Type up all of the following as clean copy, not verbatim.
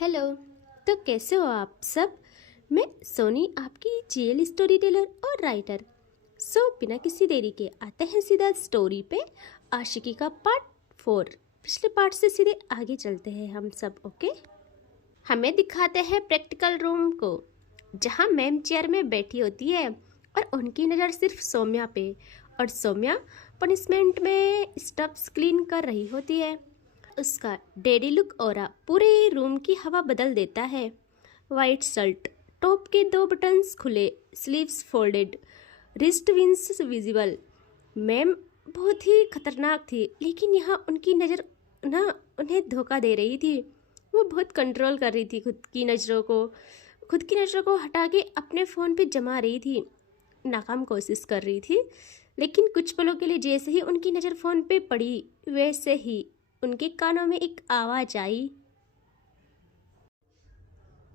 Hello. तो कैसे हो आप सब। मैं सोनी, आपकी जीएल स्टोरी टेलर और राइटर। बिना किसी देरी के आते हैं सीधा स्टोरी पे। आशिकी का पार्ट 4। पिछले पार्ट से सीधे आगे चलते हैं हम सब। ओके, हमें दिखाते हैं प्रैक्टिकल रूम को, जहाँ मैम चेयर में बैठी होती है और उनकी नज़र सिर्फ सौम्या पे, और सौम्या पनिशमेंट में स्टफ्स क्लीन कर रही होती है। उसका डैडी लुक ऑरा पूरे रूम की हवा बदल देता है। वाइट शर्ट, टॉप के 2 बटन्स खुले, sleeves folded, wrist wings visible. Ma'am बहुत ही खतरनाक थी, लेकिन यहाँ उनकी नज़र ना उन्हें धोखा दे रही थी। वो बहुत कंट्रोल कर रही थी खुद की नज़रों को हटा के अपने फ़ोन पे जमा रही थी। नाकाम कोशिश कर रही थी, लेकिन कुछ पलों के लिए जैसे ही उनकी नज़र फ़ोन पे पड़ी, वैसे ही उनके कानों में एक आवाज़ आई,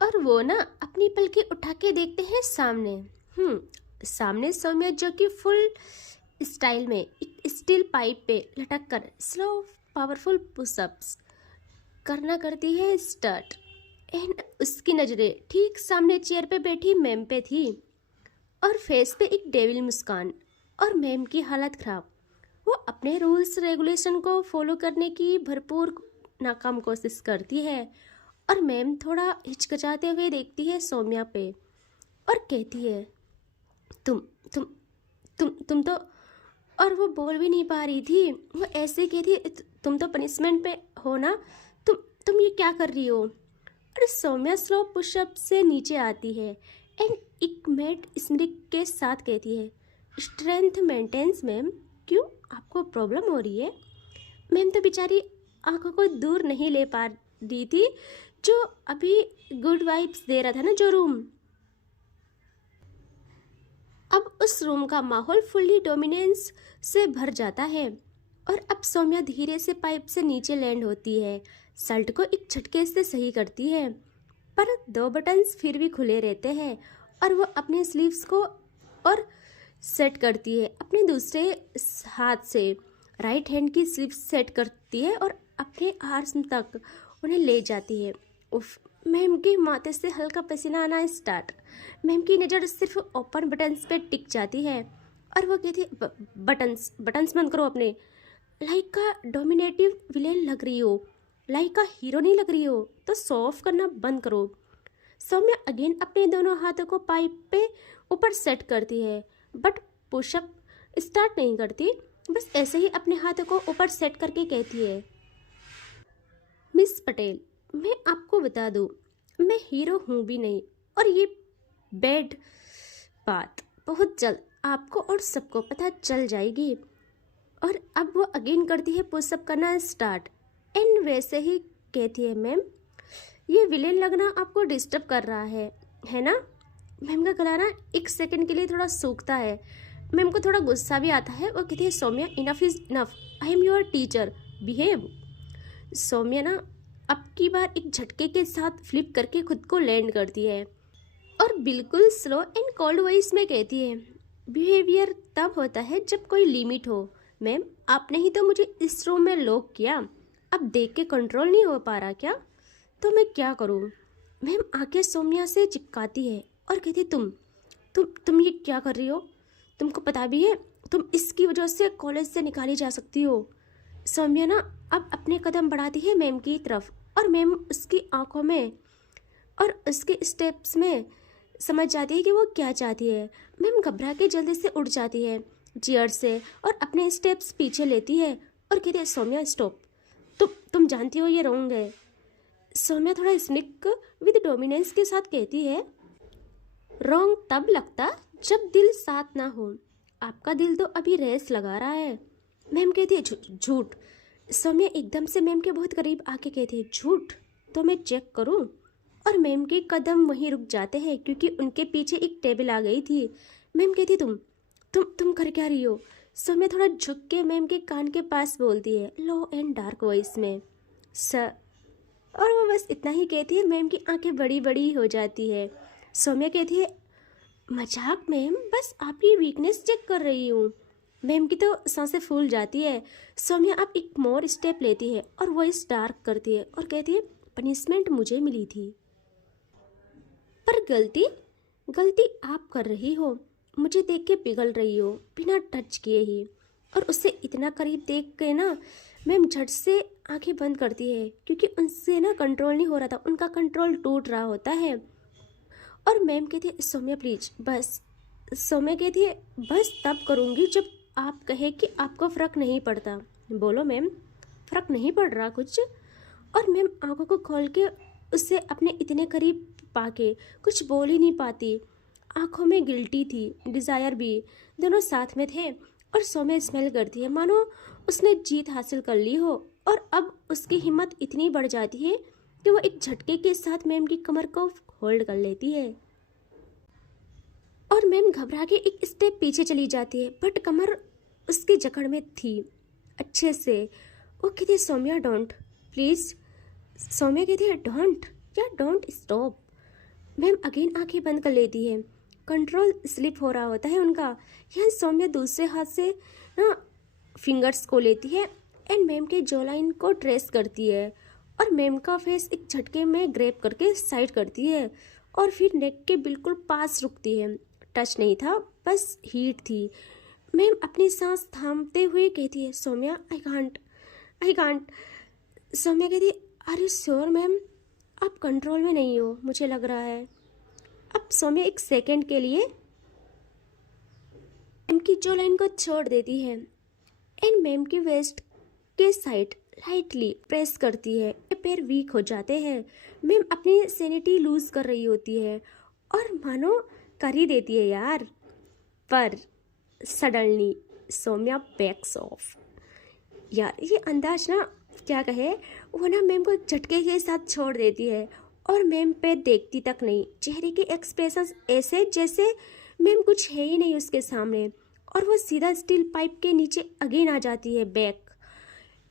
और वो ना अपनी पलकें उठा के देखते हैं सामने सौम्या, जो कि फुल स्टाइल में एक स्टील पाइप पे लटक कर स्लो पावरफुल पुशअप्स करना करती है स्टार्ट। एंड उसकी नज़रें ठीक सामने चेयर पे बैठी मैम पे थी, और फेस पे एक डेविल मुस्कान। और मैम की हालत ख़राब। वो अपने रूल्स रेगुलेशन को फॉलो करने की भरपूर नाकाम कोशिश करती है, और मैम थोड़ा हिचकिचाते हुए देखती है सौम्या पे और कहती है, तुम तो। और वो बोल भी नहीं पा रही थी। वो ऐसे कहती, तुम तो पनिशमेंट पे हो ना, तुम ये क्या कर रही हो। और सौम्या स्लो पुशअप से नीचे आती है एंड एक मैट स्मिक के साथ कहती है, स्ट्रेंथ मेंटेन्स मैम, क्यों आपको प्रॉब्लम हो रही है। मैम तो बेचारी आंखों को दूर नहीं ले पा रही थी, जो अभी गुड वाइब्स दे रहा था ना जो रूम। अब उस रूम का माहौल फुल्ली डोमिनेंस से भर जाता है, और अब सौम्या धीरे से पाइप से नीचे लैंड होती है। शर्ट को एक झटके से सही करती है, पर 2 बटन्स फिर भी खुले रहते हैं, और वो अपने स्लीव्स को और सेट करती है अपने दूसरे हाथ से। राइट हैंड की स्लीव्स सेट करती है और अपने आर्म तक उन्हें ले जाती है। उफ, मैम के माथे से हल्का पसीना आना स्टार्ट। मैम की नज़र सिर्फ ओपन बटन्स पे टिक जाती है, और वो कहती है, बटन्स बंद करो अपने। लाइक का डोमिनेटिव विलेन लग रही हो, लाइक का हीरो नहीं लग रही हो, तो शो ऑफ करना बंद करो। सौम्या अगेन अपने दोनों हाथों को पाइप पे ऊपर सेट करती है, बट पुशअप स्टार्ट नहीं करती। बस ऐसे ही अपने हाथों को ऊपर सेट करके कहती है, मिस पटेल, मैं आपको बता दूं, मैं हीरो हूँ भी नहीं, और ये बैड बात बहुत जल्द आपको और सबको पता चल जाएगी। और अब वो अगेन करती है पुशअप करना स्टार्ट, एंड वैसे ही कहती है, मैम ये विलेन लगना आपको डिस्टर्ब कर रहा है ना। मैम का गला ना 1 सेकंड के लिए थोड़ा सूखता है। मैम को थोड़ा गुस्सा भी आता है। वो कहती है, Saumya enough is enough, I am your teacher, behave. Saumya ना अब की बार एक झटके के साथ फ्लिप करके खुद को लैंड करती है, और बिल्कुल स्लो एंड कोल्ड वॉइस में कहती है, बिहेवियर तब होता है जब कोई लिमिट हो। मैम आपने ही तो मुझे इस रूम में लॉक किया, अब देख के कंट्रोल नहीं हो पा रहा क्या, तो मैं क्या करूँ। मैम आके सौम्या से चिपकाती है और कहती, तुम ये क्या कर रही हो, तुमको पता भी है तुम इसकी वजह से कॉलेज से निकाली जा सकती हो। सौम्या ना अब अपने कदम बढ़ाती है मैम की तरफ, और मैम उसकी आंखों में और उसके स्टेप्स में समझ जाती है कि वो क्या चाहती है। मैम घबरा के जल्दी से उठ जाती है चेयर से, और अपने स्टेप्स पीछे लेती है और कहती है, सौम्या स्टॉप, तुम जानती हो ये रॉन्ग है। सौम्या थोड़ा स्निक विद डोमिनेंस के साथ कहती है, रॉन्ग तब लगता जब दिल साथ ना हो, आपका दिल तो अभी रेस लगा रहा है। मैम कहती है, झूठ। सौम्या एकदम से मैम के बहुत करीब आके कहती है, झूठ तो मैं चेक करूं। और मैम के कदम वहीं रुक जाते हैं, क्योंकि उनके पीछे एक टेबल आ गई थी। मैम कहती, तुम कर क्या रही हो। सौम्या थोड़ा झुक के मैम के कान के पास बोलती है, लो एंड डार्क वॉइस में, सर। और वो बस इतना ही कहती है। मैम की आंखें बड़ी बड़ी हो जाती है। सौम्या कहती है, मजाक मैम, बस आपकी वीकनेस चेक कर रही हूँ। मैम की तो सांसें फूल जाती है। सौम्या अब एक मोर स्टेप लेती है और वॉइस डार्क करती है और कहती है, पनिशमेंट मुझे मिली थी। पर गलती गलती आप कर रही हो, मुझे देख के पिघल रही हो बिना टच किए ही। और उससे इतना करीब देख के ना मैम झट से आंखें बंद करती है, क्योंकि उनसे ना कंट्रोल नहीं हो रहा था, उनका कंट्रोल टूट रहा होता है। और मैम कहती है सौम्या प्लीज बस। सौम्या कहती है बस तब करूँगी जब आप कहे कि आपको फ़र्क नहीं पड़ता। बोलो मैम, फ़र्क नहीं पड़ रहा कुछ? और मैम आंखों को खोल के उससे अपने इतने करीब पाके कुछ बोल ही नहीं पाती। आंखों में गिल्टी थी, डिज़ायर भी, दोनों साथ में थे। और सौम्या स्मेल करती है मानो उसने जीत हासिल कर ली हो। और अब उसकी हिम्मत इतनी बढ़ जाती है कि वो एक झटके के साथ मैम की कमर को होल्ड कर लेती है। और मैम घबरा के एक स्टेप पीछे चली जाती है, बट कमर उसकी जकड़ में थी अच्छे से। वो कहती है सौम्या डोंट प्लीज़। सौम्या कहती है डोंट या डोंट स्टॉप। मैम अगेन आंखें बंद कर लेती है, कंट्रोल स्लिप हो रहा होता है उनका। यहाँ सौम्या दूसरे हाथ से ना फिंगर्स को लेती है एंड मैम के जॉलाइन को ट्रेस करती है। और मैम का फेस एक झटके में ग्रैब करके साइड करती है और फिर नेक के बिल्कुल पास रुकती है। टच नहीं था, बस हीट थी। मैम अपनी सांस थामते हुए कहती है सौम्या आई कांट। सौम्या कहती है आर यू श्योर मैम? आप कंट्रोल में नहीं हो मुझे लग रहा है। अब सौम्या एक सेकंड के लिए मैम की जो लाइन को छोड़ देती है एंड मैम की वेस्ट के साइड लाइटली प्रेस करती है। पैर वीक हो जाते हैं। मैम अपनी सैनिटी लूज कर रही होती है और मानो कर ही देती है यार। पर सडनली सौम्या बैक्स ऑफ। यार ये अंदाज ना क्या कहे, वो ना मैम को एक झटके के साथ छोड़ देती है और मैम पे देखती तक नहीं। चेहरे के एक्सप्रेशंस ऐसे जैसे मैम कुछ है ही नहीं उसके सामने। और वो सीधा स्टील पाइप के नीचे अगेन आ जाती है बैक,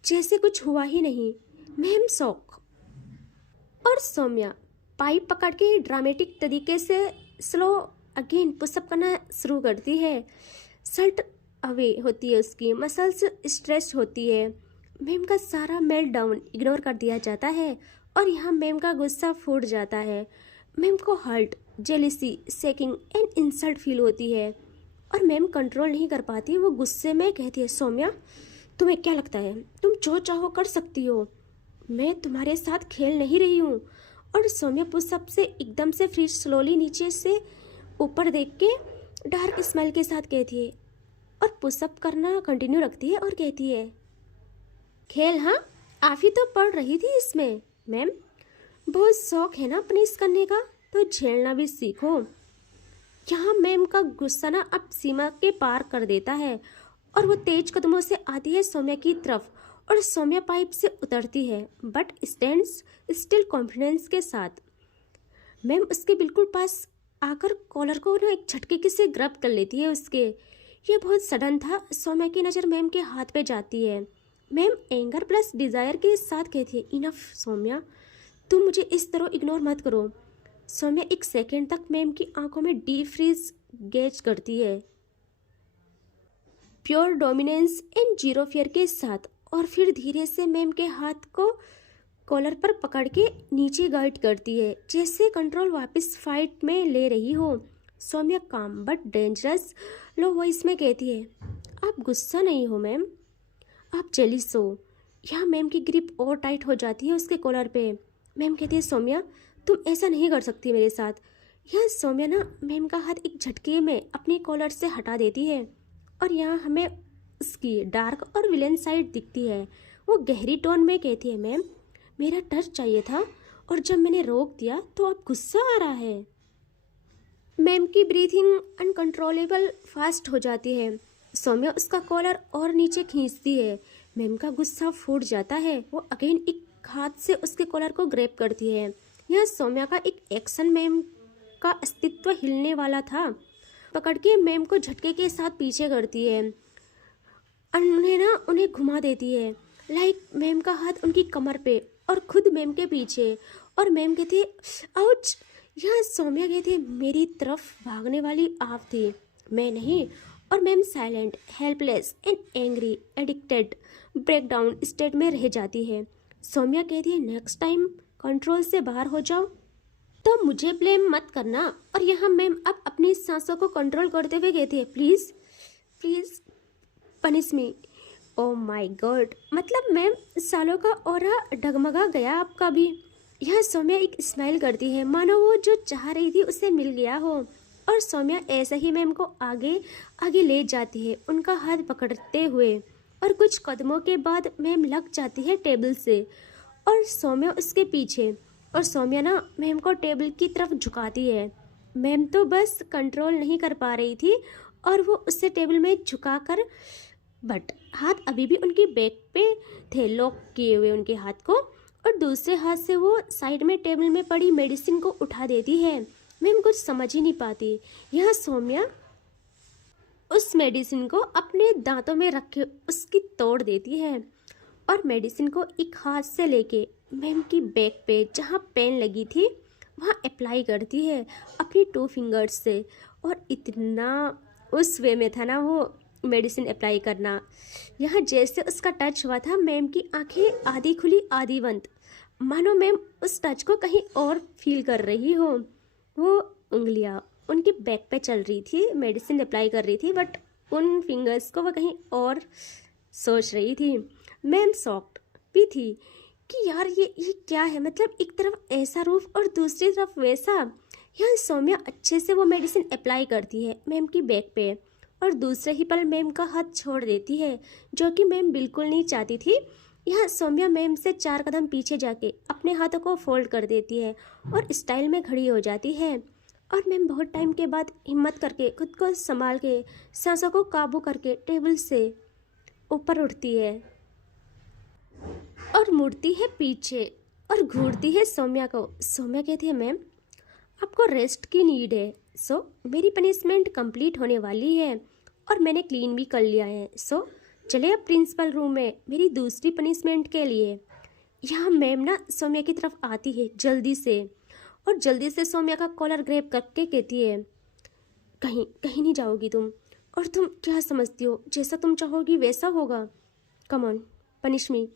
जैसे कुछ हुआ ही नहीं। Ma'am shock. और सौम्या पाइप पकड़ के ड्रामेटिक तरीके से स्लो अगेन पुशअप करना शुरू करती है। शर्ट अवे होती है उसकी, मसल्स स्ट्रेच होती है। मैम का सारा मेल्ट डाउन इग्नोर कर दिया जाता है और यहाँ मैम का गुस्सा फूट जाता है। मैम को hurt, jealousy, seeking and insult feel होती है और मैम कंट्रोल नहीं कर पाती। वो गुस्से में कहती है सौम्या तुम्हें क्या लगता है तुम जो चाहो कर सकती हो, मैं तुम्हारे साथ खेल नहीं रही हूँ। और सौम्या पुशअप से एकदम से फ्री स्लोली नीचे से ऊपर देख के डार्क स्माइल के साथ कहती है और पुशअप करना कंटिन्यू रखती है और कहती है खेल हाँ, आप ही तो पढ़ रही थी इसमें मैम। बहुत शौक है ना पनिश करने का, तो झेलना भी सीखो। यहाँ मैम का गुस्सा ना अब सीमा के पार कर देता है और वो तेज कदमों से आती है सौम्या की तरफ और सौम्या पाइप से उतरती है बट स्टैंड्स स्टिल कॉन्फिडेंस के साथ। मैम उसके बिल्कुल पास आकर कॉलर को ना एक झटके से ग्रब कर लेती है उसके। ये बहुत सडन था। सौम्या की नज़र मैम के हाथ पे जाती है। मैम एंगर प्लस डिज़ायर के साथ कहती है इनफ सौम्या, तुम मुझे इस तरह इग्नोर मत करो। सौम्या एक सेकंड तक मैम की आंखों में डीप फ्रीज गेज करती है, pure dominance and zero fear के साथ। और फिर धीरे से मैम के हाथ को कॉलर पर पकड़ के नीचे गाइड करती है, जैसे कंट्रोल वापस फाइट में ले रही हो। सौम्या काम बट डेंजरस लो वॉइस में कहती है आप गुस्सा नहीं हो मैम, आप जेलिस हो। यहाँ मैम की ग्रिप और टाइट हो जाती है उसके कॉलर पे। मैम कहती है सौम्या तुम ऐसा नहीं कर सकती मेरे साथ। यहाँ सौम्या ना मैम का हाथ एक झटके में अपनी कॉलर से हटा देती है और यहाँ हमें उसकी डार्क और विलेन साइड दिखती है। वो गहरी टोन में कहती है मैम मेरा टच चाहिए था और जब मैंने रोक दिया तो अब गुस्सा आ रहा है। मैम की ब्रीथिंग अनकंट्रोलेबल फास्ट हो जाती है। सौम्या उसका कॉलर और नीचे खींचती है। मैम का गुस्सा फूट जाता है। वो अगेन एक हाथ से उसके कॉलर को ग्रैब करती है। यह सौम्या का एक एक्शन मैम का अस्तित्व हिलने वाला था। पकड़ के मैम को झटके के साथ पीछे करती है, उन्हें घुमा देती है लाइक मैम का हाथ उनकी कमर पे और खुद मैम के पीछे। और मैम कहती है आउच। यहाँ सौम्या कहती है मेरी तरफ भागने वाली आप थी, मैं नहीं। और ma'am silent, helpless and angry, addicted, breakdown state में रह जाती है। सौम्या कहती है नेक्स्ट टाइम कंट्रोल से बाहर हो जाओ। तो मुझे ब्लेम मत करना। और यहाँ मैम अब अपनी सांसों को कंट्रोल करते हुए कहती है, please please punish me. Oh my God, मतलब मैम सालों का ऑरा डगमगा गया आपका भी। यहाँ सौम्या एक स्माइल करती है, मानो वो जो चाह रही थी उसे मिल गया हो। और सौम्या ऐसे ही मैम को आगे आगे ले जाती है, उनका हाथ पकड़ते हुए। और कुछ कदमों के बाद मैम लग जाती है टेबल से और सौम्या उसके पीछे। और सौम्या ना मैम को टेबल की तरफ झुकाती है। मैम तो बस कंट्रोल नहीं कर पा रही थी और वो उससे टेबल में झुकाकर, बट हाथ अभी भी उनकी बैक पे थे, लॉक किए हुए उनके हाथ को। और दूसरे हाथ से वो साइड में टेबल में पड़ी मेडिसिन को उठा देती है। मैम कुछ समझ ही नहीं पाती। यहाँ सौम्या उस मेडिसिन को अपने दांतों में रख के उसकी तोड़ देती है और मेडिसिन को एक हाथ से लेके मैम की बैक पे जहाँ पेन लगी थी वहाँ अप्लाई करती है अपनी 2 फिंगर्स से। और इतना उस वे में था ना वो मेडिसिन अप्लाई करना। यहाँ जैसे उसका टच हुआ था मैम की आंखें आधी खुली आधी बंद, मानो मैम उस टच को कहीं और फील कर रही हो। वो उंगलियां उनकी बैक पे चल रही थी, मेडिसिन अप्लाई कर रही थी, बट उन फिंगर्स को वो कहीं और सोच रही थी। मैम शॉक्ड भी थी कि यार ये क्या है, मतलब एक तरफ ऐसा रूप और दूसरी तरफ वैसा। यहाँ सौम्या अच्छे से वो मेडिसिन अप्लाई करती है मैम की बैक पे और दूसरे ही पल मैम का हाथ छोड़ देती है, जो कि मैम बिल्कुल नहीं चाहती थी। यहाँ सौम्या मैम से 4 कदम पीछे जाके अपने हाथों को फोल्ड कर देती है और स्टाइल में खड़ी हो जाती है। और मैम बहुत टाइम के बाद हिम्मत करके खुद को संभाल के सांसों को काबू करके टेबल से ऊपर उठती है और मुड़ती है पीछे और घूरती है सौम्या को। सौम्या कहती है, मैम आपको रेस्ट की नीड है, सो मेरी पनिशमेंट कंप्लीट होने वाली है और मैंने क्लीन भी कर लिया है, सो चले अब प्रिंसिपल रूम में मेरी दूसरी पनिशमेंट के लिए। यहाँ मैम ना सौम्या की तरफ आती है जल्दी से और जल्दी से सौम्या का कॉलर ग्रैब करके कहती है, कहीं कहीं नहीं जाओगी तुम, और तुम क्या समझती हो जैसा तुम चाहोगी वैसा होगा, कम ऑन पनिश मी।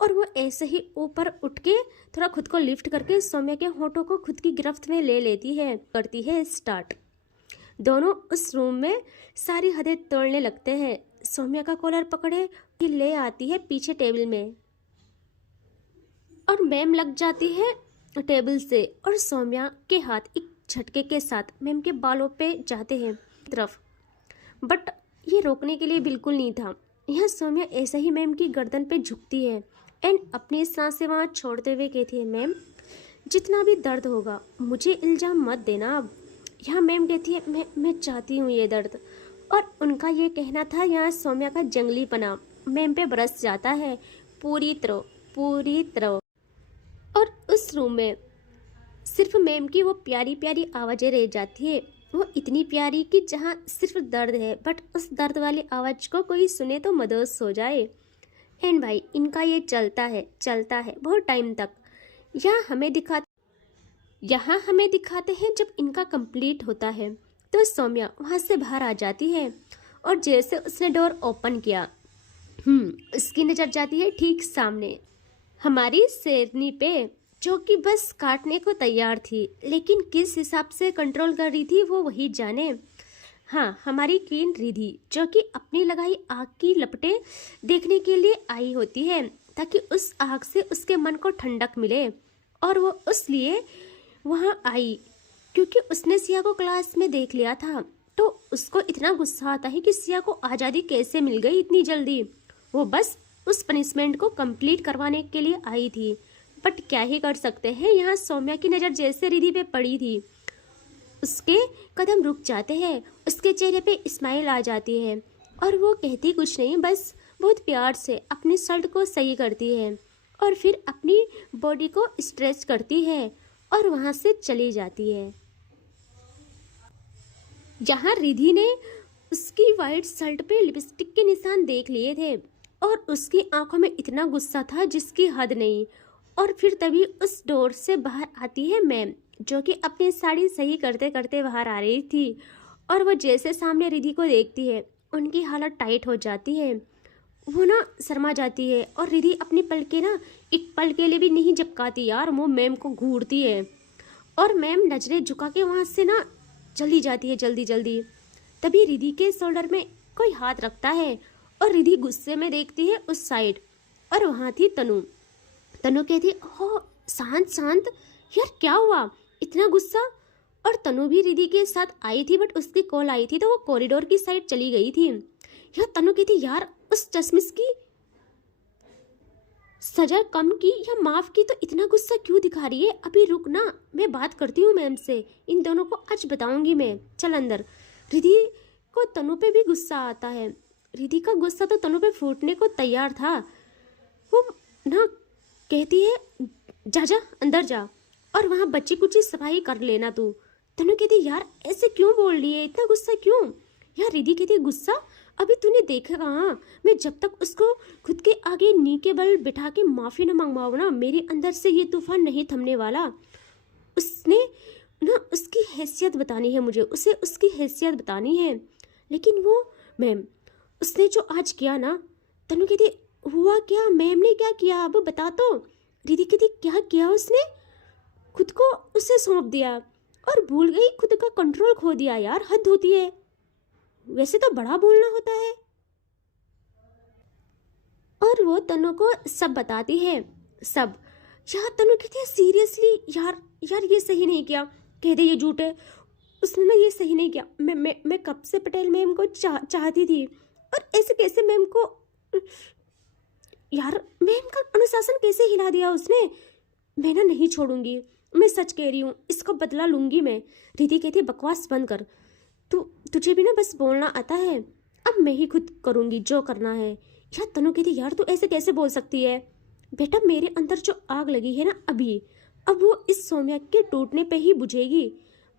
और वो ऐसे ही ऊपर उठ के थोड़ा खुद को लिफ्ट करके सौम्या के होठों को खुद की गिरफ्त में ले लेती है, करती है स्टार्ट। दोनों उस रूम में सारी हदें तोड़ने लगते हैं। सौम्या का कॉलर पकड़े ले आती है पीछे टेबल में और मैम लग जाती है टेबल से और सौम्या के हाथ एक झटके के साथ मैम के बालों पे जाते हैं तरफ, बट ये रोकने के लिए बिल्कुल नहीं था। यह सौम्या ऐसे ही मैम की गर्दन पे झुकती है एंड अपनी सांसें वहाँ छोड़ते हुए कहती है, मैम जितना भी दर्द होगा मुझे इल्ज़ाम मत देना अब। यहाँ मैम कहती है, मैं चाहती हूँ ये दर्द। और उनका ये कहना था। यहाँ सौम्या का जंगलीपना मैम पे बरस जाता है पूरी तरह। और उस रूम में सिर्फ मैम की वो प्यारी प्यारी आवाज़ें रह जाती है, वो इतनी प्यारी कि जहाँ सिर्फ दर्द है बट उस दर्द वाली आवाज़ को कोई सुने तो मदोस हो जाए। एंड भाई इनका ये चलता है बहुत टाइम तक। यहाँ हमें दिखाते हैं जब इनका कंप्लीट होता है तो सौम्या वहाँ से बाहर आ जाती है और जैसे उसने डोर ओपन किया उसकी नज़र जाती है ठीक सामने हमारी शेरनी पे, जो कि बस काटने को तैयार थी, लेकिन किस हिसाब से कंट्रोल कर रही थी वो वही जाने। हाँ, हमारी क्वीन रिधि, जो कि अपनी लगाई आग की लपटें देखने के लिए आई होती है ताकि उस आग से उसके मन को ठंडक मिले। और वो उसलिए वहाँ आई क्योंकि उसने सिया को क्लास में देख लिया था, तो उसको इतना गुस्सा आता है कि सिया को आज़ादी कैसे मिल गई इतनी जल्दी। वो बस उस पनिशमेंट को कंप्लीट करवाने के लिए आई थी, बट क्या ही कर सकते हैं। यहाँ सौम्या की नज़र जैसे रिधि पे पड़ी थी उसके कदम रुक जाते हैं, उसके चेहरे पे स्माइल आ जाती है और वो कहती कुछ नहीं, बस बहुत प्यार से अपनी शर्ट को सही करती है और फिर अपनी बॉडी को स्ट्रेच करती है और वहाँ से चली जाती है। यहाँ रिधि ने उसकी वाइट शर्ट पे लिपस्टिक के निशान देख लिए थे और उसकी आंखों में इतना गुस्सा था जिसकी हद नहीं। और फिर तभी उस डोर से बाहर आती है मैम, जो कि अपनी साड़ी सही करते करते बाहर आ रही थी और वो जैसे सामने रिधि को देखती है उनकी हालत टाइट हो जाती है वो ना शर्मा जाती है और रिधि अपनी पलकें ना एक पल के लिए भी नहीं झपकाती यार, वो मैम को घूरती है और मैम नजरें झुका के वहाँ से ना चली जाती है जल्दी जल्दी। तभी रिधि के शोल्डर में कोई हाथ रखता है और रिधि गुस्से में देखती है उस साइड, और वहाँ थी तनु। तनु कहती, हो शांत शांत यार, क्या हुआ इतना गुस्सा। और तनु भी रिधि के साथ आई थी, बट उसकी कॉल आई थी तो वो कॉरिडोर की साइड चली गई थी। यार तनु कहती, यार उस चश्मिश की सजा कम की या माफ की, तो इतना गुस्सा क्यों दिखा रही है। अभी रुक ना, मैं बात करती हूँ मैम से, इन दोनों को आज बताऊंगी मैं, चल अंदर। रिधि को तनु पे भी गुस्सा आता है। रिधि का गुस्सा तो तनु पे फूटने को तैयार था। वो ना कहती है, जा जा अंदर जा और वहाँ बच्ची कुची सफाई कर लेना तू। तनु कहती, यार ऐसे क्यों बोल रही है, इतना गुस्सा क्यों। यार रिधि कहती, गुस्सा अभी तूने देखा कहाँ, मैं जब तक उसको खुद के आगे नी के बल बिठा के माफी न मंगवाऊँ ना, मेरे अंदर से ये तूफान नहीं थमने वाला। उसने ना उसकी हैसियत बतानी है मुझे, उसे उसकी हैसियत बतानी है। लेकिन वो मैम, उसने जो आज किया ना। तनु कहती, हुआ क्या, मैम ने क्या किया, अब बता तो। रिधि कहती, क्या किया उसने, खुद को उसे सौंप दिया और भूल गई, खुद का कंट्रोल खो दिया। यार हद होती है, वैसे तो बड़ा बोलना होता है। और वो तनु को सब बताती है, सब। यार तनु कहती है, सीरियसली यार, यार ये सही नहीं किया। कहते ये झूठ है, उसने ना ये सही नहीं किया। मैं कब से पटेल मैम को चाहती थी, और ऐसे कैसे मैम को, यार मैम का अनुशासन कैसे हिला दिया उसने। मैं ना नहीं छोड़ूंगी, मैं सच कह रही हूँ, इसका बदला लूंगी मैं। रिधि कहती, बकवास बंद कर, तुझे भी ना बस बोलना आता है, अब मैं ही खुद करूंगी जो करना है। यार तनु कहती, यार तू ऐसे कैसे बोल सकती है। बेटा मेरे अंदर जो आग लगी है ना अभी, अब वो इस सौम्या के टूटने पे ही बुझेगी।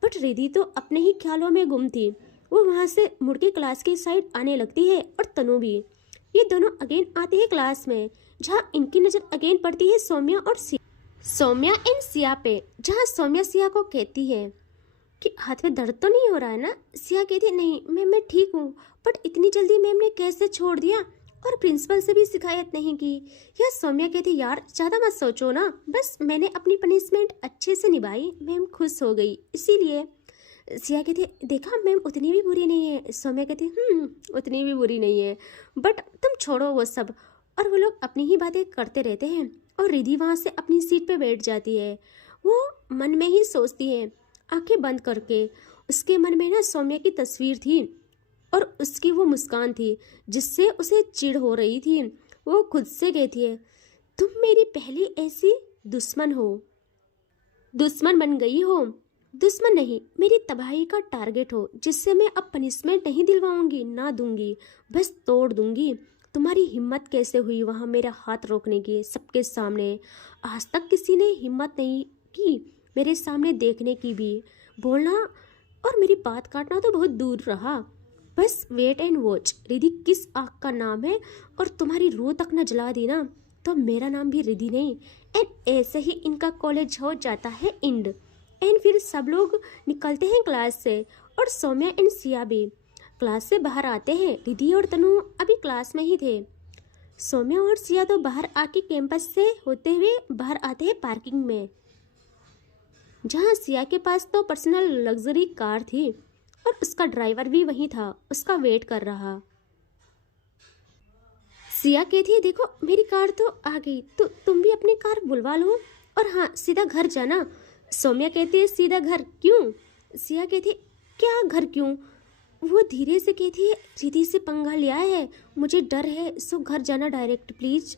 बट रिधि तो अपने ही ख्यालों में गुम थी। वो वहाँ से मुड़ के क्लास की साइड आने लगती है, और तनु भी। ये दोनों अगेन आते हैं क्लास में, जहाँ इनकी नज़र अगेन पड़ती है सौम्या और सौम्या एंड सिया पे, जहाँ सौम्या सिया को कहती है कि हाथ में दर्द तो नहीं हो रहा है ना। सिया कहती, नहीं मैं ठीक हूँ, बट इतनी जल्दी मैम ने कैसे छोड़ दिया, और प्रिंसिपल से भी शिकायत नहीं की। या सौम्या कहती, यार ज़्यादा मत सोचो ना, बस मैंने अपनी पनिशमेंट अच्छे से निभाई, मैम खुश हो गई इसीलिए। सिया कहती, देखा मैम उतनी भी बुरी नहीं है। सौम्या कहती, उतनी भी बुरी नहीं है, बट तुम छोड़ो वो सब। और वो लोग अपनी ही बातें करते रहते हैं, और रिधि वहाँ से अपनी सीट पे बैठ जाती है। वो मन में ही सोचती है, आंखें बंद करके। उसके मन में ना सौम्या की तस्वीर थी, और उसकी वो मुस्कान थी जिससे उसे चिढ़ हो रही थी। वो खुद से कहती है, तुम मेरी पहली ऐसी दुश्मन हो, दुश्मन बन गई हो। दुश्मन नहीं, मेरी तबाही का टारगेट हो, जिससे मैं अब पनिशमेंट नहीं दिलवाऊंगी, ना दूंगी, बस तोड़ दूंगी। तुम्हारी हिम्मत कैसे हुई वहाँ मेरा हाथ रोकने की, सबके सामने। आज तक किसी ने हिम्मत नहीं की मेरे सामने देखने की भी। बोलना और मेरी बात काटना तो बहुत दूर रहा। बस वेट एंड वॉच, रिधि किस आग का नाम है, और तुम्हारी रूह तक न जला दी ना, तो मेरा नाम भी रिधि नहीं। एंड ऐसे ही इनका कॉलेज हो जाता है एंड। एंड फिर सब लोग निकलते हैं क्लास से, और सौम्या एंड सिया भी क्लास से बाहर आते हैं। रिधि और तनु अभी क्लास में ही थे। सौम्या और सिया तो बाहर आके कैंपस से होते हुए बाहर आते हैं पार्किंग में, जहाँ सिया के पास तो पर्सनल लग्जरी कार थी, और उसका ड्राइवर भी वहीं था, उसका वेट कर रहा। सिया कहती है, देखो मेरी कार तो आ गई, तो तुम भी अपनी कार बुलवा लो, और हाँ सीधा घर जाना। सौम्या कहती है, सीधा घर क्यों। सिया कहती है, क्या घर क्यों। वो धीरे से कहती है, रिधि से पंगा लिया है, मुझे डर है, सो घर जाना डायरेक्ट प्लीज।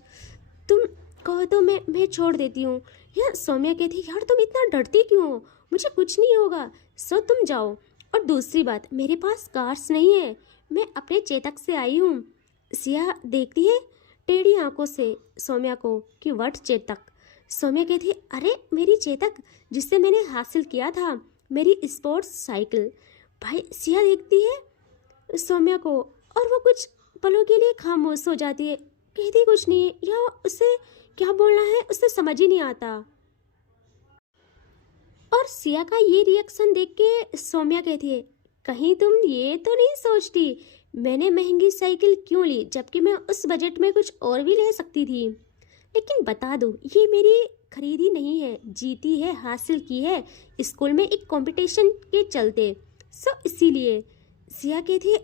तुम कहो तो मैं छोड़ देती हूँ। यार सौम्या कहती है, यार तुम इतना डरती क्यों हो, मुझे कुछ नहीं होगा, सो तुम जाओ। और दूसरी बात, मेरे पास कार्स नहीं है, मैं अपने चेतक से आई हूँ। सिया देखती है टेढ़ी आंखों से सौम्या को कि व्हाट चेतक। सौम्या कहती है, अरे मेरी चेतक, जिससे मैंने हासिल किया था मेरी स्पोर्ट्स साइकिल। भाई सिया देखती है सौम्या को, और वो कुछ पलों के लिए खामोश हो जाती है, कहती कुछ नहीं, या उसे क्या बोलना है उसे समझ ही नहीं आता। और सिया का ये रिएक्शन देख के सौम्या कहती है, कहीं तुम ये तो नहीं सोचती मैंने महंगी साइकिल क्यों ली जबकि मैं उस बजट में कुछ और भी ले सकती थी। लेकिन बता दो, ये मेरी खरीदी नहीं है, जीती है, हासिल की है स्कूल में एक कंपटीशन के चलते। सो इसीलिए। सिया कहती है,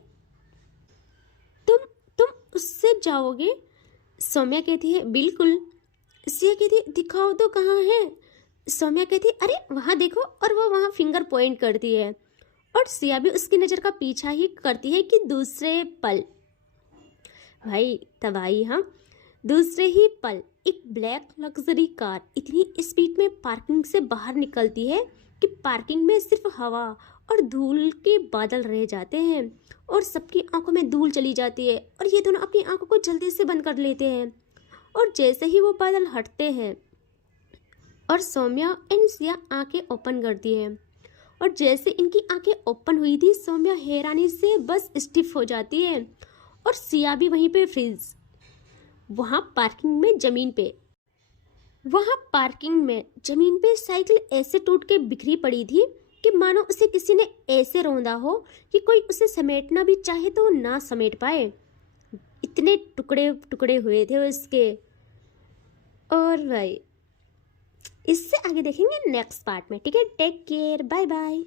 तुम तुम उससे जाओगे? सौम्या कहती है, बिल्कुल। सिया कहती है, दिखाओ तो कहाँ है? सौम्या कहती है, अरे वहाँ देखो, और वो वहाँ फिंगर पॉइंट करती है। और सिया भी उसकी नज़र का पीछा ही करती है कि दूसरे पल, भाई तबाही, हाँ, दूसरे ही पल एक ब्लैक लग्जरी कार इतनी स्पीड में पार्किंग से बाहर निकलती है कि पार्किंग में सिर्फ हवा और धूल के बादल रह जाते हैं और सबकी आंखों में धूल चली जाती है और ये दोनों अपनी आंखों को जल्दी से बंद कर लेते हैं। और जैसे ही वो बादल हटते हैं और सौम्या एंड सिया आंखें ओपन करती है, और जैसे इनकी आंखें ओपन हुई थी, सौम्या हैरानी से बस स्टिफ हो जाती है और सिया भी वहीं पे फ्रीज। वहाँ पार्किंग में जमीन पे साइकिल ऐसे टूट के बिखरी पड़ी थी कि मानो उसे किसी ने ऐसे रौंदा हो कि कोई उसे समेटना भी चाहे तो ना समेट पाए। इतने टुकड़े टुकड़े हुए थे उसके। और भाई इससे आगे देखेंगे नेक्स्ट पार्ट में। ठीक है, टेक केयर, बाय बाय।